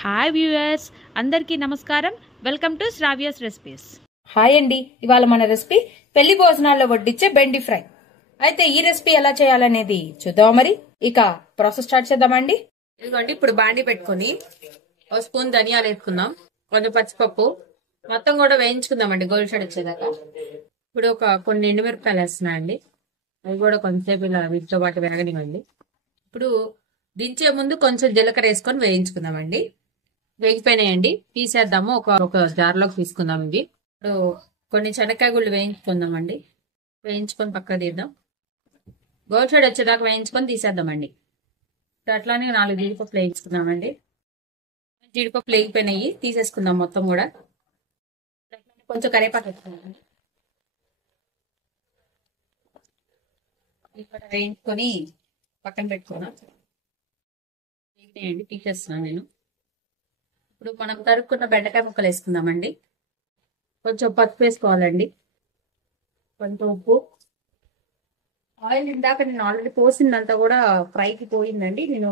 Hi viewers, అందరికీ నమస్కారం. Welcome to Sravya's recipes. Hi అండి, ఇవాళ మన రెసిపీ పెళ్లి భోజనాల్లో వడ్డించే బెండి ఫ్రై. అయితే ఈ రెసిపీ ఎలా చేయాలనేది చూద్దాం. మరి ఇక ప్రాసెస్ స్టార్ట్ చేద్దామండి. ఇదిగోండి, ఇప్పుడు బాండి పెట్టుకుని ఒక స్పూన్ ధనియాలు వేసుకుందాం, కొంచెం పచ్చిపప్పు మొత్తం కూడా వేయించుకుందామండి గోల్డ్ షేడ్ వచ్చేదాకా. ఇప్పుడు కొన్ని ఎండుమిరపకాయలు వేస్తున్నాయండి, అవి కూడా కొంచెంసేపు ఇలా వీటితో పాటు వేగనివ్వండి. ఇప్పుడు దించే ముందు కొంచెం జీలకర్ర వేసుకొని వేయించుకుందామండి. వేగిపోయినాయండి, తీసేద్దాము. ఒక జార్లోకి తీసుకుందాం. ఇవి ఇప్పుడు కొన్ని శనక్కాయ గుళ్ళు వేయించుకుందామండి. వేయించుకొని పక్కకు తీద్దాం. గోల్డ్ షేడ్ వచ్చేదాకా వేయించుకొని తీసేద్దామండి. అట్లానే 4 జీడిపప్పులు వేయించుకుందామండి. జీడిపప్పులు వేగిపోయినాయి, తీసేసుకుందాం మొత్తం కూడా. కొంచెం కరివేపాకు వేసుకుందామండి. ఇక్కడ వేయించుకొని పక్కన పెట్టుకున్నాం. వేగినాయండి, తీసేస్తున్నాను నేను. ఇప్పుడు మనం తరుక్కున్న బెండకాయ ముక్కలు వేసుకుందామండి. కొంచెం పసుపు వేసుకోవాలండి, కొంచెం ఉప్పు, ఆయిల్. ఇందాక నేను ఆల్రెడీ పోసిందంతా కూడా ఫ్రైకి పోయిందండి. నేను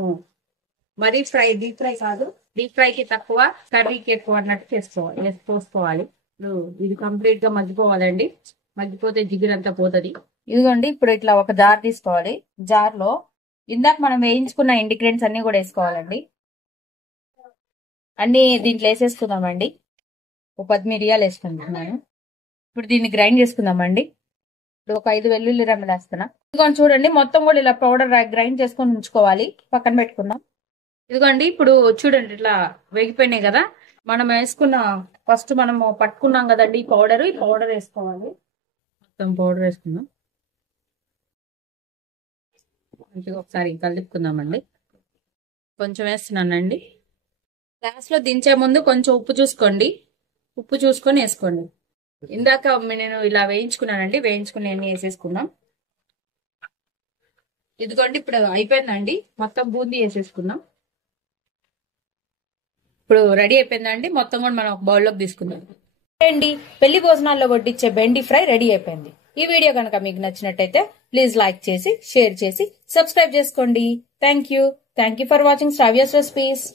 మరీ డీప్ ఫ్రై కాదు, డీప్ ఫ్రైకి తక్కువ, కర్రీకి ఎక్కువ అన్నట్టు పోసుకోవాలి. ఇప్పుడు ఇది కంప్లీట్ గా మగ్గిపోవాలండి. మగ్గిపోతే జిగురంతా పోతుంది. ఇదిగోండి, ఇప్పుడు ఇట్లా ఒక జార్ తీసుకోవాలి. జార్ లో ఇందాక మనం వేయించుకున్న ఇంగ్రీడియంట్స్ అన్ని కూడా వేసుకోవాలండి. అన్ని దీంట్లో వేసేసుకుందామండి. ఒక 10 మిరియాలు వేసుకుంటున్నాను. ఇప్పుడు దీన్ని గ్రైండ్ చేసుకుందామండి. ఇప్పుడు ఒక 5 వెల్లుల్లి రెమ్మలు వేస్తున్నా. ఇదిగోండి చూడండి, మొత్తం కూడా ఇలా పౌడర్ గ్రైండ్ చేసుకొని ఉంచుకోవాలి, పక్కన పెట్టుకుందాం. ఇదిగోండి, ఇప్పుడు చూడండి ఇట్లా వేగిపోయినాయి కదా. మనం ఫస్ట్ మనము పట్టుకున్నాం కదండి ఈ పౌడర్ వేసుకోవాలి. మొత్తం పౌడర్ వేసుకుందాం. మంచిగా ఒకసారి కలుపుకుందామండి. కొంచెం వేస్తున్నానండి. గ్లాస్ లో దించే ముందు కొంచెం ఉప్పు చూసుకోండి, ఉప్పు చూసుకొని వేసుకోండి. ఇందాక నేను ఇలా వేయించుకున్నానండి, వేయించుకుని అన్ని వేసేసుకున్నాం. ఇదిగోండి, ఇప్పుడు అయిపోయిందండి. మొత్తం బూందీ వేసేసుకున్నాం. ఇప్పుడు రెడీ అయిపోయిందండి. మొత్తం కూడా మనం ఒక బౌల్లోకి తీసుకుందాం. అండి, పెళ్లి భోజనాల్లో వడ్డించే బెండి ఫ్రై రెడీ అయిపోయింది. ఈ వీడియో కనుక మీకు నచ్చినట్టయితే ప్లీజ్ లైక్ చేసి, షేర్ చేసి, సబ్స్క్రైబ్ చేసుకోండి. Thank you for watching Sravya's recipes.